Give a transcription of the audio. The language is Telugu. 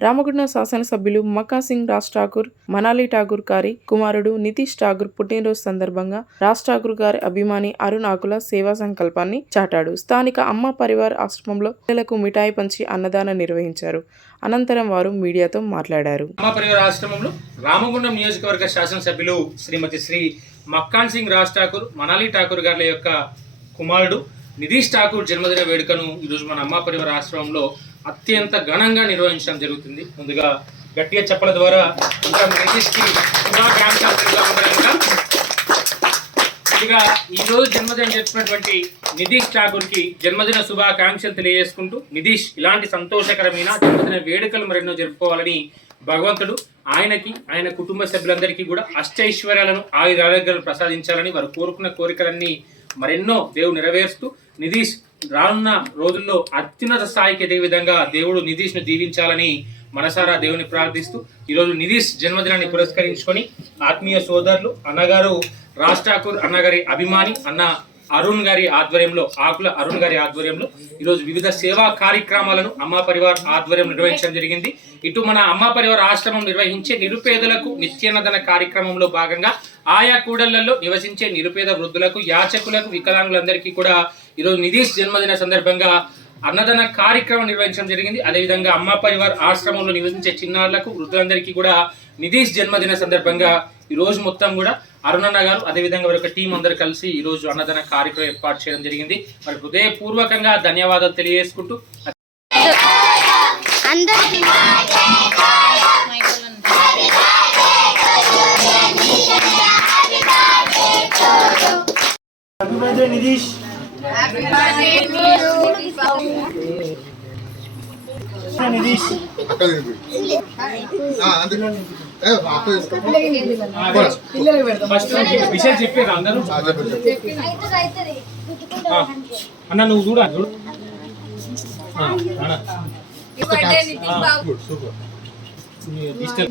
రామగుండం శాసనసభ్యులు మకా సింగ్ రాజ్ ఠాకూర్ మనాలి ఠాకూర్ గారి కుమారుడు నితీష్ ఠాకూర్ పుట్టినరోజు సందర్భంగా రాజ్ ఠాకూర్ గారి అభిమాని అరుణ్ ఆకుల సేవా సంకల్పాన్ని చాటాడు. స్థానిక అమ్మ పరివార్ ఆశ్రమంలో పిల్లలకు మిఠాయి పంచి అన్నదానం నిర్వహించారు. అనంతరం వారు మీడియాతో మాట్లాడారు. అమ్మ ఆశ్రమంలో రామగుండం నియోజకవర్గ శాసనసభ్యులు శ్రీమతి శ్రీ మక్కాన్ సింగ్ రాజ్ ఠాకూర్ మనాలి ఠాకూర్ గారి యొక్క కుమారుడు నిధీష్ ఠాకూర్ జన్మదిన వేడుకను ఈరోజు మన అమ్మ పరివార ఆశ్రమంలో అత్యంత ఘనంగా నిర్వహించడం జరుగుతుంది. ముందుగా గట్టిగా చెప్పల ద్వారా ఇంకా నితీష్కి శుభాకాంక్షలు రోజు జన్మదినం జరుపుకున్నటువంటి నితీష్ ఠాకూర్కి జన్మదిన శుభాకాంక్షలు తెలియజేసుకుంటూ నితీష్ ఇలాంటి సంతోషకరమైన జన్మదిన వేడుకలు మరెన్నో జరుపుకోవాలని భగవంతుడు ఆయనకి ఆయన కుటుంబ సభ్యులందరికీ కూడా అష్టైశ్వర్యాలను ఆయుర ఆరోగ్యాలను ప్రసాదించాలని వారు కోరుకున్న కోరికలన్నీ మరెన్నో దేవుడు నెరవేరుస్తూ నితీష్ రానున్న రోజుల్లో అత్యున్నత స్థాయికి ఎదిగే విధంగా దేవుడు నితీష్ను దీవించాలని మనసారా దేవుని ప్రార్థిస్తూ ఈరోజు నితీష్ జన్మదినాన్ని పురస్కరించుకొని ఆత్మీయ సోదరులు అన్నగారు రాజ్ ఠాకూర్ అన్నగారి అభిమాని అన్న అరుణ్ గారి ఆధ్వర్యంలో ఆకుల అరుణ్ గారి ఆధ్వర్యంలో ఈరోజు వివిధ సేవా కార్యక్రమాలను అమ్మ పరివార్ ఆధ్వర్యం నిర్వహించడం జరిగింది. ఇటు మన అమ్మ పరివార్ ఆశ్రమం నిర్వహించే నిరుపేదలకు నిత్యాన్నదాన కార్యక్రమంలో భాగంగా ఆయా కూడళ్ళలో నివసించే నిరుపేద వృద్ధులకు యాచకులకు వికలాంగులందరికీ కూడా ఈరోజు నిధీష్ జన్మదిన సందర్భంగా అన్నదాన కార్యక్రమం నిర్వహించడం జరిగింది. అదేవిధంగా అమ్మ పరివార్ ఆశ్రమంలో నివసించే చిన్నారులకు వృద్ధులందరికీ కూడా నిధీష్ జన్మదిన సందర్భంగా ఈ రోజు మొత్తం కూడా అరుణన్న గారు అదేవిధంగా వారి యొక్క టీం అందరు కలిసి ఈ రోజు అన్నదాన కార్యక్రమం ఏర్పాటు చేయడం జరిగింది. మరి హృదయపూర్వకంగా ధన్యవాదాలు తెలియజేసుకుంటూ అందరికీ విషయం చెప్పారు అందరూ. అన్న నువ్వు చూడ చూడు. ఆ, అన్న. Good, super. డిజిటల్